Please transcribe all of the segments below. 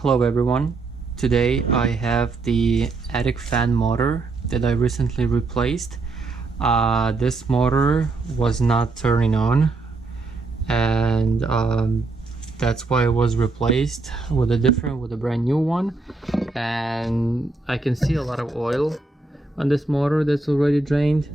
Hello everyone. Today I have the attic fan motor that I recently replaced. This motor was not turning on, and that's why it was replaced with a brand new one. And I can see a lot of oil on this motor that's already drained.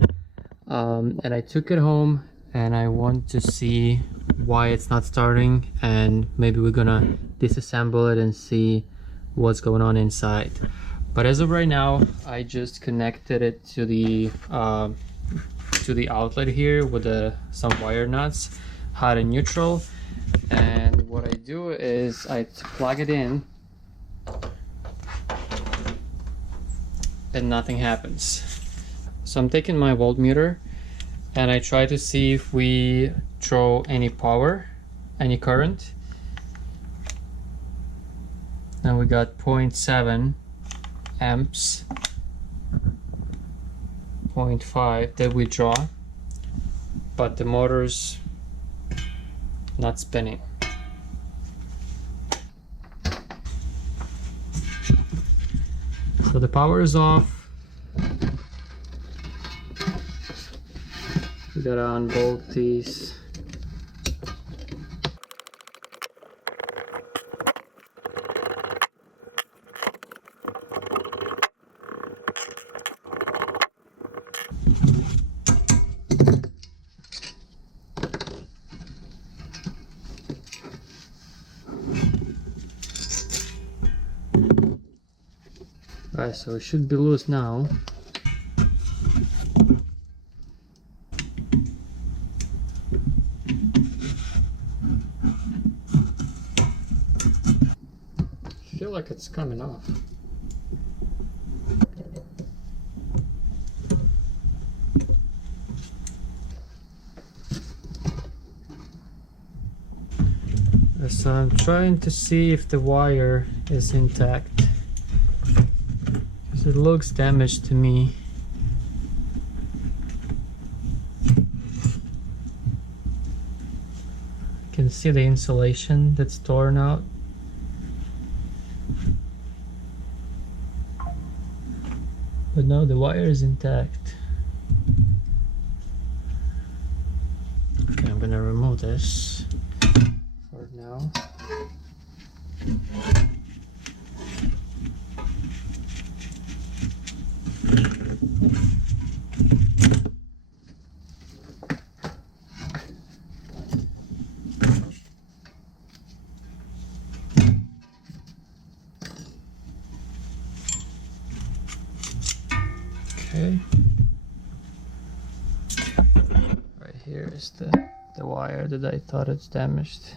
And I took it home and I want to see why it's not starting, and maybe we're gonna disassemble it and see what's going on inside. But as of right now, I just connected it to the outlet here with some wire nuts, hot and neutral. And what I do is I plug it in and nothing happens. So I'm taking my voltmeter and I try to see if we throw any power, any current. And we got 0.7 amps, 0.5 that we draw, but the motor's not spinning. So the power is off. We gotta unbolt these. Alright, so it should be loose now. I feel like it's coming off. So I'm trying to see if the wire is intact, because it looks damaged to me. I can see the insulation that's torn out. But no, the wire is intact. Okay, I'm gonna remove this for now. Okay. Right here is the wire that I thought it's damaged.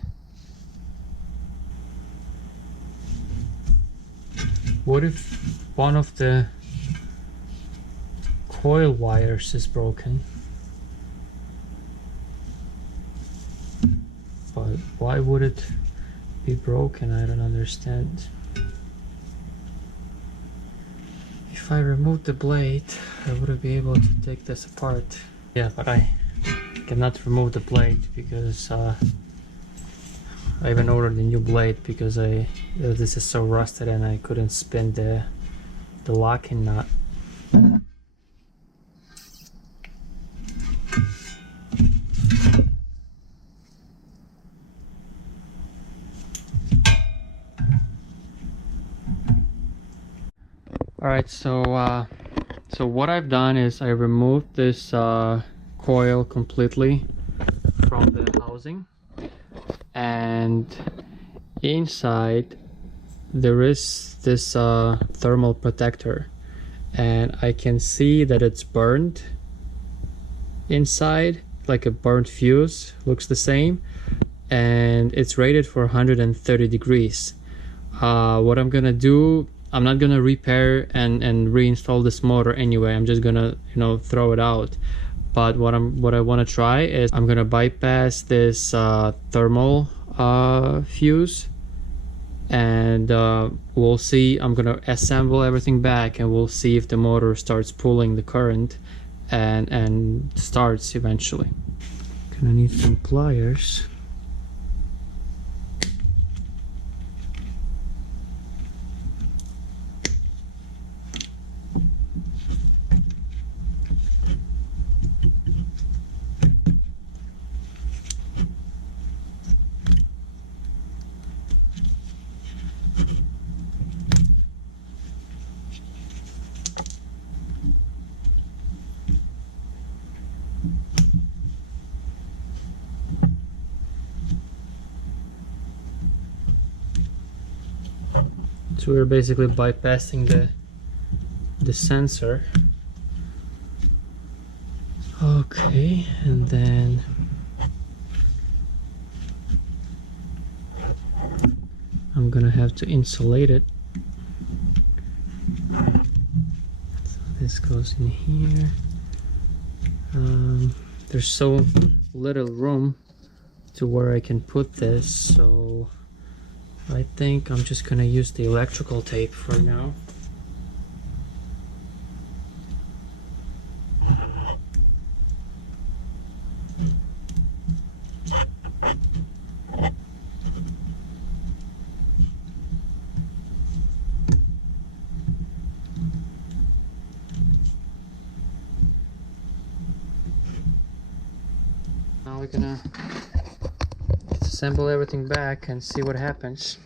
What if one of the coil wires is broken? But why would it be broken? I don't understand. If I remove the blade, I would be able to take this apart. Yeah, but I cannot remove the blade because I even ordered a new blade because this is so rusted and I couldn't spin the locking nut. Alright, so what I've done is I removed this coil completely from the housing, and inside there is this thermal protector, and I can see that it's burned inside, like a burnt fuse, looks the same, and it's rated for 130 degrees. What I'm gonna do, I'm not gonna repair and reinstall this motor anyway. I'm just gonna, throw it out. But what I want to try is I'm gonna bypass this thermal fuse, and we'll see. I'm gonna assemble everything back and we'll see if the motor starts pulling the current and starts eventually. Gonna need some pliers. So we're basically bypassing the sensor. Okay, and then I'm gonna have to insulate it. So this goes in here. There's so little room to where I can put this, so I think I'm just gonna use the electrical tape for now. Now we're gonna assemble everything back and see what happens.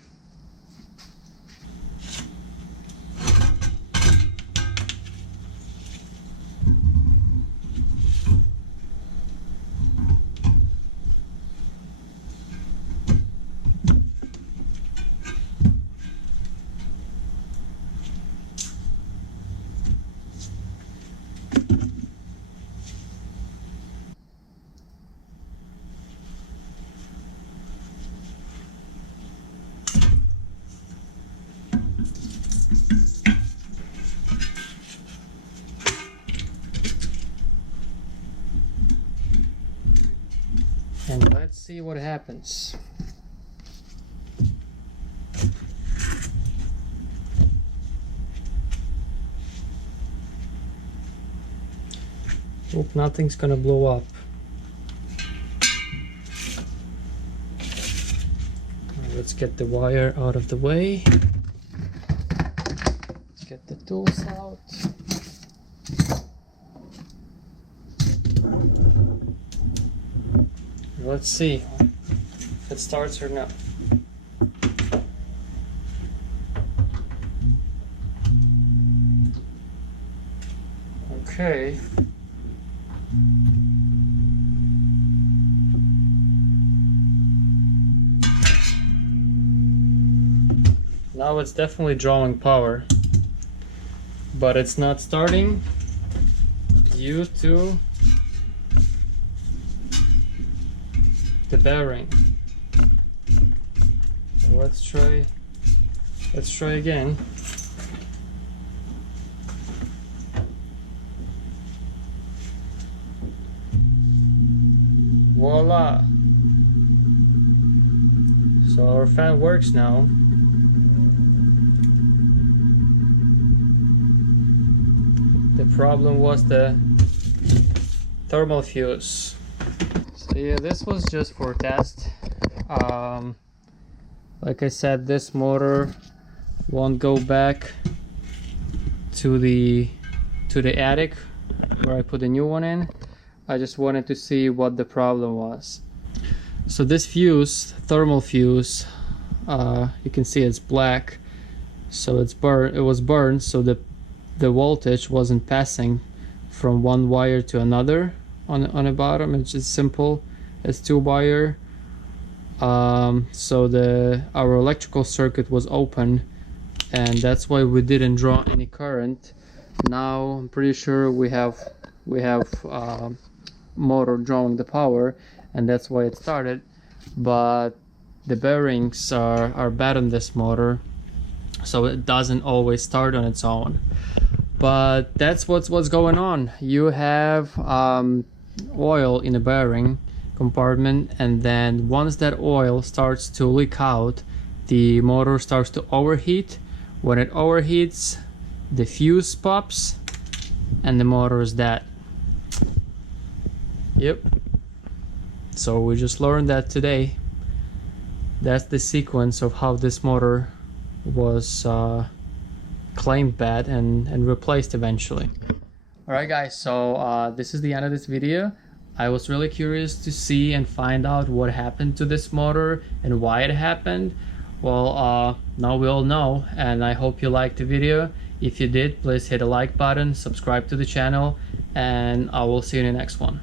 And let's see what happens. Hope nothing's gonna blow up. Let's get the wire out of the way. Let's get the tools out. Let's see if it starts or not. Okay. Now it's definitely drawing power, but it's not starting due to the bearing. So let's try again. Voila! So our fan works now. The problem was the thermal fuse. So yeah, this was just for test. Like I said, this motor won't go back to the attic where I put the new one in. I just wanted to see what the problem was. So this fuse, thermal fuse, you can see it's black, so it's burnt. It was burned, so the voltage wasn't passing from one wire to another on the bottom. It's just simple. It's 2-wire. So our electrical circuit was open, and that's why we didn't draw any current. Now I'm pretty sure we have motor drawing the power, and that's why it started. But the bearings are bad on this motor, so it doesn't always start on its own. But that's what's going on. You have oil in the bearing compartment, and then once that oil starts to leak out, the motor starts to overheat. When it overheats, the fuse pops and the motor is dead. Yep. So we just learned that today. That's the sequence of how this motor was claimed bad and replaced eventually. Alright guys, so this is the end of this video. I was really curious to see and find out what happened to this motor and why it happened. Well, now we all know, and I hope you liked the video. If you did, please hit the like button, subscribe to the channel, and I will see you in the next one.